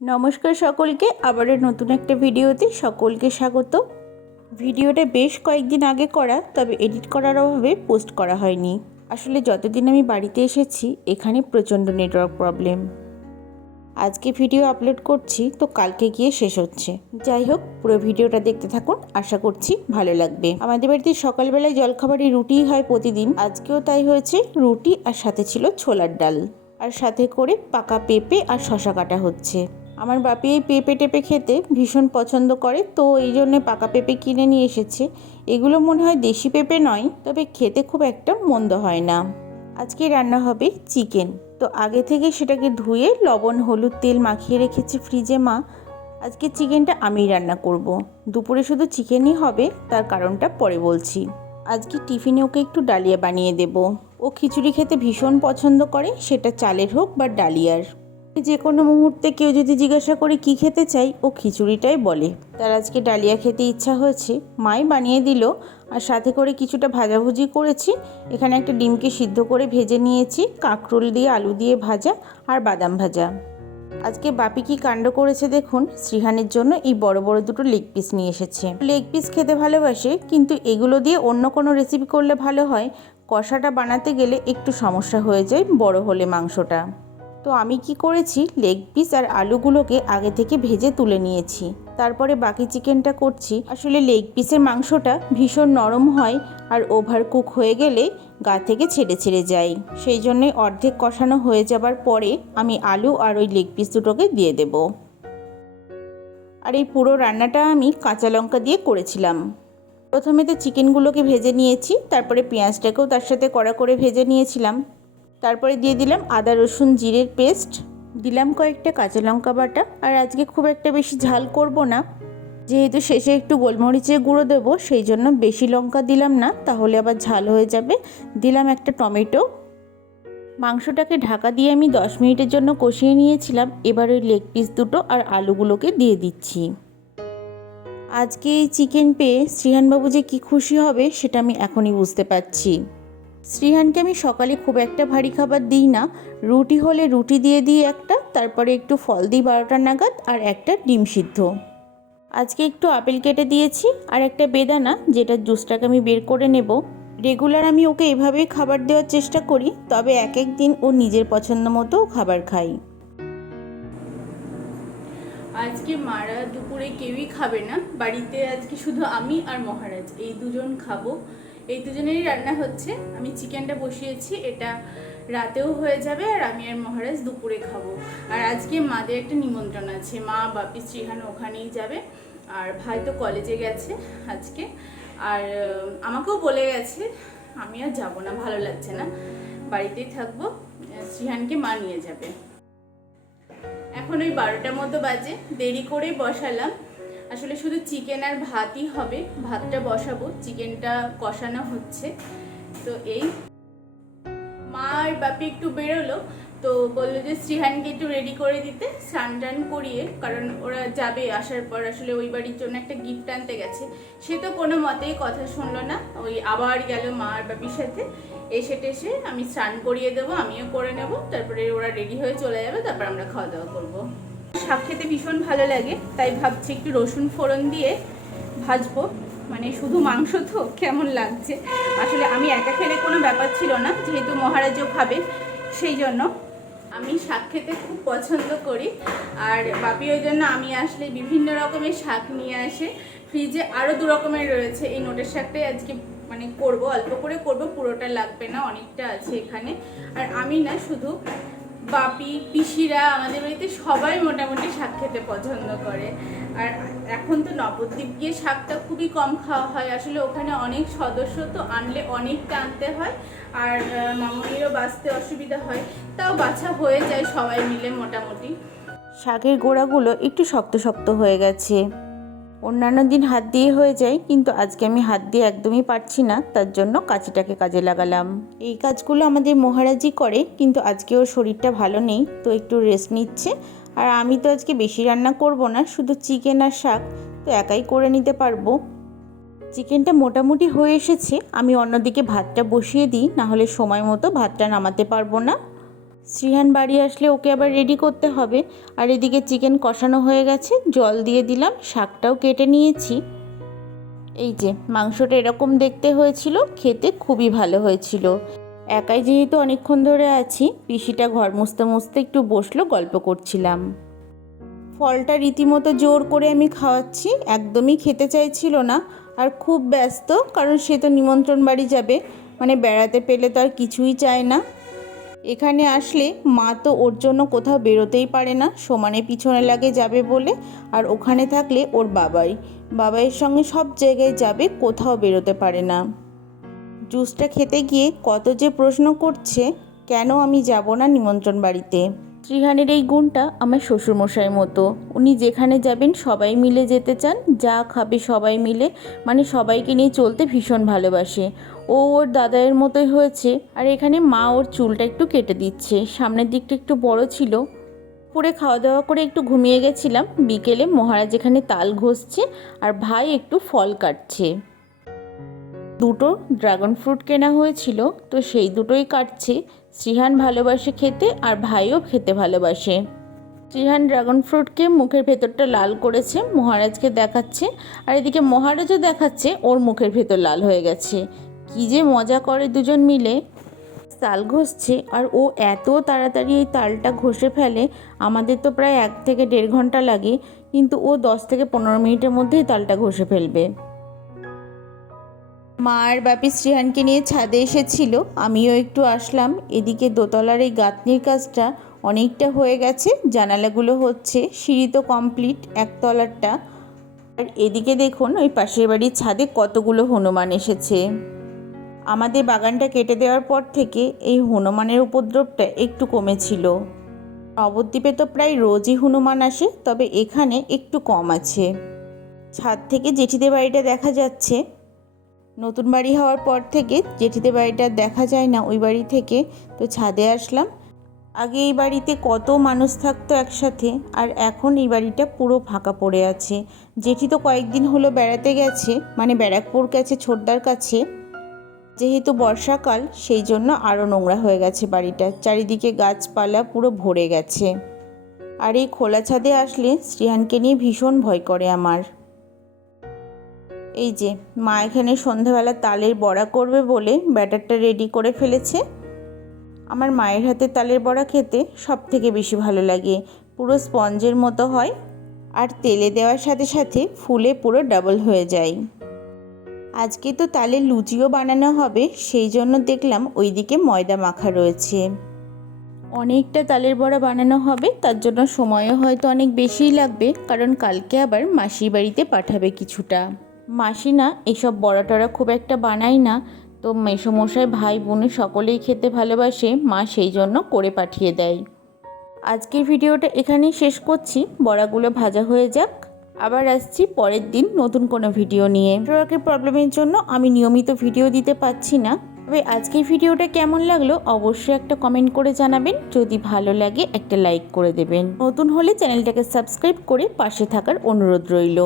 নমস্কার সকলকে, আবারও নতুন একটা ভিডিওতে সকলকে স্বাগত। ভিডিওটা বেশ কয়েকদিন আগে করা, তবে এডিট করার অভাবে পোস্ট করা হয়নি। আসলে যতদিন আমি বাড়িতে এসেছি এখানে প্রচণ্ড নেটওয়ার্ক প্রবলেম। আজকে ভিডিও আপলোড করছি তো কালকে গিয়ে শেষ হচ্ছে। যাই হোক, পুরো ভিডিওটা দেখতে থাকুন, আশা করছি ভালো লাগবে। আমাদের বাড়িতে সকালবেলায় জলখাবারে রুটিই হয় প্রতিদিন, আজকেও তাই হয়েছে। রুটি আর সাথে ছিল ছোলার ডাল, আর সাথে করে পাকা পেঁপে আর শশা কাটা হচ্ছে। আমার বাপি এই পেঁপে টেপে খেতে ভীষণ পছন্দ করে, তো এই জন্য পাকা পেঁপে কিনে নিয়ে এসেছে। এগুলো মনে হয় দেশি পেঁপে নয়, তবে খেতে খুব একটা মন্দ হয় না। আজকে রান্না হবে চিকেন। তো আগে থেকে সেটাকে ধুয়ে লবণ হলুদ তেল মাখিয়ে রেখেছি ফ্রিজে মা। আজকে চিকেনটা আমিই রান্না করব। দুপুরে শুধু চিকেনই হবে, তার কারণটা পরে বলছি। আজকে টিফিনে ওকে একটু ডালিয়া বানিয়ে দেব। ও খিচুড়ি খেতে ভীষণ পছন্দ করে, সেটা চালের হোক বা ডালিয়ার। যে কোনো মুহূর্তে কেউ যদি জিজ্ঞাসা করে কি খেতে চাই, ও খিচুড়িটাই বলে। তার আজকে ডালিয়া খেতে ইচ্ছা হয়েছে, মাই বানিয়ে দিল। আর সাথে করে কিছুটা ভাজাভুজি করেছি। এখানে একটা ডিমকে সিদ্ধ করে ভেজে নিয়েছি, কাঁকরোল দিয়ে আলু দিয়ে ভাজা আর বাদাম ভাজা। আজকে বাপি কি কাণ্ড করেছে দেখুন। শ্রীহানের জন্য এই বড় বড় দুটো লেগ পিস নিয়ে এসেছে। লেগ পিস খেতে ভালোবাসে, কিন্তু এগুলো দিয়ে অন্য কোনো রেসিপি করলে ভালো হয়। কষাটা বানাতে গেলে একটু সমস্যা হয়ে যায় বড় হলে মাংসটা। তো আমি কি করেছি, লেগ পিস আর আলুগুলোকে আগে থেকে ভেজে তুলে নিয়েছি, তারপরে বাকি চিকেনটা করছি। আসলে লেগ পিসের মাংসটা ভীষণ নরম হয়, আর ওভার কুক হয়ে গেলে গা থেকে ছেড়ে ছেড়ে যায়। সেই জন্যই অর্ধেক কষানো হয়ে যাবার পরে আমি আলু আর ওই লেগ পিস দুটোকে দিয়ে দেব। আর এই পুরো রান্নাটা আমি কাঁচা লঙ্কা দিয়ে করেছিলাম। প্রথমে তো চিকেনগুলোকে ভেজে নিয়েছি, তারপরে পেঁয়াজটাকেও তার সাথে কড়া করে ভেজে নিয়েছিলাম। তারপরে দিয়ে দিলাম আদা রসুন জিরের পেস্ট, দিলাম কয়েকটা কাঁচা লঙ্কা বাটা। আর আজকে খুব একটা বেশি ঝাল করব না, যেহেতু শেষে একটু গোলমরিচের গুঁড়ো দেবো, সেই জন্য বেশি লঙ্কা দিলাম না, তাহলে আবার ঝাল হয়ে যাবে। দিলাম একটা টমেটো। মাংসটাকে ঢাকা দিয়ে আমি 10 মিনিটের জন্য কষিয়ে নিয়েছিলাম। এবার ওই লেগ পিস দুটো আর আলুগুলোকে দিয়ে দিচ্ছি। আজকে এই চিকেন পেয়ে শ্রীহানবাবু যে কী খুশি হবে সেটা আমি এখনই বুঝতে পারছি। শ্রীহানকে আমি সকালে খুব একটা ভারী খাবার দিই না। রুটি হলে রুটি দিয়ে দিই একটা, তারপরে একটু ফল দিই 12টা নাগাদ, আর একটা ডিম সিদ্ধ। আজকে একটু আপেল কেটে দিয়েছি, আর একটা বেদানা, যেটা জুসটাকে আমি বের করে নেব। রেগুলার আমি ওকে এভাবেই খাবার দেওয়ার চেষ্টা করি, তবে এক এক দিন ও নিজের পছন্দ মতো খাবার খাই। আজকে মারা দুপুরে কেউই খাবে না বাড়িতে, আজকে শুধু আমি আর মহারাজ এই দুজন খাবো। এই দুজনেরই রান্না হচ্ছে। আমি চিকেনটা বসিয়েছি, এটা রাতেও হয়ে যাবে, আর আমি আর মহারাজ দুপুরে খাবো। আর আজকে মাদের একটা নিমন্ত্রণ আছে, মা বাপি শ্রীহান ওখানেই যাবে। আর ভাই তো কলেজে গেছে আজকে, আর আমাকেও বলে গেছে আমি আর যাবো না, ভালো লাগছে না, বাড়িতেই থাকবো। শ্রীহানকে মা নিয়ে যাবে। এখন ওই 12টার মতো বাজে, দেরি করেই বসালাম। আসলে শুধু চিকেন আর ভাতই হবে, ভাতটা বসাবো, চিকেনটা কষানো হচ্ছে। তো এই মা আর বাপি একটু বেরোলো, তো বললো যে শ্রীহানকে একটু রেডি করে দিতে, স্নান টান করিয়ে, কারণ ওরা যাবে আসার পর। আসলে ওই বাড়ির জন্য একটা গিফট আনতে গেছে। সে তো কোনো মতেই কথা শুনলো না, ওই আবার গেল মা আর বাপির সাথে। এসে টেসে আমি স্নান করিয়ে দেবো, আমিও করে নেব, তারপরে ওরা রেডি হয়ে চলে যাবে, তারপর আমরা খাওয়া দাওয়া করবো। শাক খেতে ভীষণ ভালো লাগে, তাই ভাবছি একটু রসুন ফোড়ন দিয়ে ভাজবো। মানে শুধু মাংস তো কেমন লাগছে। আসলে আমি একা খেলে কোনো ব্যাপার ছিল না, যেহেতু মহারাজও খাবে, সেই জন্য আমি শাক খেতে খুব পছন্দ করি। আর বাপি ওই জন্য আমি আসলে বিভিন্ন রকমের শাক নিয়ে আসে। ফ্রিজে আরও 2 রকমের রয়েছে। এই নোটের শাকটাই আজকে মানে করব, অল্প করে করব, পুরোটা লাগবে না, অনেকটা আছে এখানে। আর আমি না, শুধু বাপি পিসিরা আমাদের বাড়িতে সবাই মোটামুটি শাক খেতে পছন্দ করে। আর এখন তো নবদ্বীপ গিয়ে শাকটা খুবই কম খাওয়া হয়। আসলে ওখানে অনেক সদস্য, তো আনলে অনেকটা আনতে হয়, আর মামনিরও বাঁচতে অসুবিধা হয়। তাও বাছা হয়ে যায় সবাই মিলে মোটামুটি। শাকের গোড়াগুলো একটু শক্ত শক্ত হয়ে গেছে। অন্যান্য দিন হাত দিয়ে হয়ে যায়, কিন্তু আজকে আমি হাত দিয়ে একদমই পারছি না, তার জন্য কাঁচিটাকে কাজে লাগালাম। এই কাজগুলো আমাদের মহারাজই করে, কিন্তু আজকে ওর শরীরটা ভালো নেই, তো একটু রেস্ট নিচ্ছে। আর আমি তো আজকে বেশি রান্না করব না, শুধু চিকেন আর শাক, তো একাই করে নিতে পারবো। চিকেনটা মোটামুটি হয়ে এসেছে, আমি অন্যদিকে ভাতটা বসিয়ে দিই, নাহলে সময় মতো ভাতটা নামাতে পারবো না। শ্রীহান বাড়ি আসলে ওকে আবার রেডি করতে হবে। আর এদিকে চিকেন কষানো হয়ে গেছে, জল দিয়ে দিলাম, শাকটাও কেটে নিয়েছি। এই যে মাংসটা এরকম দেখতে হয়েছিল, খেতে খুবই ভালো হয়েছিল। একাই যেহেতু অনেকক্ষণ ধরে আছি, পিসিটা ঘর মুছতে মুছতে একটু বসলো, গল্প করছিলাম। ফলটা রীতিমতো জোর করে আমি খাওয়াচ্ছি, একদমই খেতে চাইছিল না। আর খুব ব্যস্ত, কারণ সে তো নিমন্ত্রণ বাড়ি যাবে, মানে বেড়াতে পেলে তো আর কিছুই চায় না। এখানে আসলে মা তো ওর জন্য কোথাও বেরোতেই পারে না, সমানে পিছনে লাগে যাবে বলে। আর ওখানে থাকলে ওর বাবাইয়ের সঙ্গে সব জায়গায় যাবে, কোথাও বেরোতে পারে না। জুসটা খেতে গিয়ে কত যে প্রশ্ন করছে, কেন আমি যাব না নিমন্ত্রণ বাড়িতে। শ্রীহানের এই গুণটা আমার শ্বশুরমশাইয়ের মতো, উনি যেখানে যাবেন সবাই মিলে যেতে চান, যা খাবে সবাই মিলে, মানে সবাইকে নিয়ে চলতে ভীষণ ভালোবাসে। ও ওর দাদায়ের মতোই হয়েছে। আর এখানে মা ওর চুলটা একটু কেটে দিচ্ছে, সামনের দিকটা একটু বড় ছিল। পুরে খাওয়া দাওয়া করে একটু ঘুমিয়ে গেছিলাম। বিকেলে মহারাজ এখানে তাল ঘষছে আর ভাই একটু ফল কাটছে। দুটো ড্রাগন ফ্রুট কেনা হয়েছিল, তো সেই দুটোই কাটছে। শ্রীহান ভালোবাসে খেতে আর ভাইও খেতে ভালোবাসে। শ্রীহান ড্রাগন ফ্রুটকে মুখের ভেতরটা লাল করেছে, মহারাজকে দেখাচ্ছে। আর এদিকে মহারাজও দেখাচ্ছে ওর মুখের ভেতর লাল হয়ে গেছে। কী যে মজা করে দুজন মিলে। তাল ঘষছে আর ও এত তাড়াতাড়ি এই তালটা ঘষে ফেলে, আমাদের তো প্রায় 1 থেকে 1.5 ঘন্টা লাগে, কিন্তু ও 10 থেকে 15 মিনিটের মধ্যেই তালটা ঘষে ফেলবে। মা আর বাপি শ্রীহানকে নিয়ে ছাদে এসেছিল, আমিও একটু আসলাম। এদিকে দোতলার এই গাঁথনির কাজটা অনেকটা হয়ে গেছে, জানালাগুলো হচ্ছে, সিঁড়ি তো কমপ্লিট একতলারটা। আর এদিকে দেখুন ওই পাশের বাড়ির ছাদে কতগুলো হনুমান এসেছে। আমাদের বাগানটা কেটে দেওয়ার পর থেকে এই হনুমানের উপদ্রবটা একটু কমেছিল। নবদ্বীপে তো প্রায় রোজই হনুমান আসে, তবে এখানে একটু কম আছে। ছাদ থেকে জেঠিদের বাড়িটা দেখা যাচ্ছে। নতুন বাড়ি হওয়ার পর থেকে জেঠিদের বাড়িটা দেখা যায় না ওই বাড়ি থেকে, তো ছাদে আসলাম। আগে এই বাড়িতে কত মানুষ থাকতো একসাথে, আর এখন এই বাড়িটা পুরো ফাঁকা পড়ে আছে। জেঠি তো কয়েকদিন হলো বেড়াতে গেছে, মানে ব্যারাকপুর গেছে ছোটদার কাছে। যেহেতু বর্ষাকাল, সেই জন্য আরও নোংরা হয়ে গেছে বাড়িটা, চারিদিকে গাছপালা পুরো ভরে গেছে। আর এই খোলা ছাদে আসলে শ্রীহানকে নিয়ে ভীষণ ভয় করে আমার। এই যে মা এখানে সন্ধ্যাবেলা তালের বড়া করবে বলে ব্যাটারটা রেডি করে ফেলেছে। আমার মায়ের হাতে তালের বড়া খেতে সব থেকে বেশি ভালো লাগে, পুরো স্পঞ্জের মতো হয়, আর তেলে দেওয়ার সাথে সাথে ফুলে পুরো ডাবল হয়ে যায়। আজকে তো তালের লুচিও বানানো হবে, সেই জন্য দেখলাম ওইদিকে ময়দা মাখা রয়েছে। অনেকটা তালের বড়া বানানো হবে, তার জন্য সময়ও হয়তো অনেক বেশিই লাগবে, কারণ কালকে আবার মাসির বাড়িতে পাঠাবে কিছুটা। মাসি না এসব বড়া টড়া খুব একটা বানায় না, তো মেসোমশাই ভাই বোন সকলেই খেতে ভালোবাসে, মা সেই জন্য করে পাঠিয়ে দেয়। আজকের ভিডিওটা এখানেই শেষ করছি, বড়াগুলো ভাজা হয়ে যাক, আবার আসছি পরের দিন নতুন কোনো ভিডিও নিয়ে। নেটওয়ার্কের প্রবলেমের জন্য আমি নিয়মিত ভিডিও দিতে পারছি না, তবে আজকের ভিডিওটা কেমন লাগলো অবশ্যই একটা কমেন্ট করে জানাবেন। যদি ভালো লাগে একটা লাইক করে দেবেন, নতুন হলে চ্যানেলটাকে সাবস্ক্রাইব করে পাশে থাকার অনুরোধ রইল।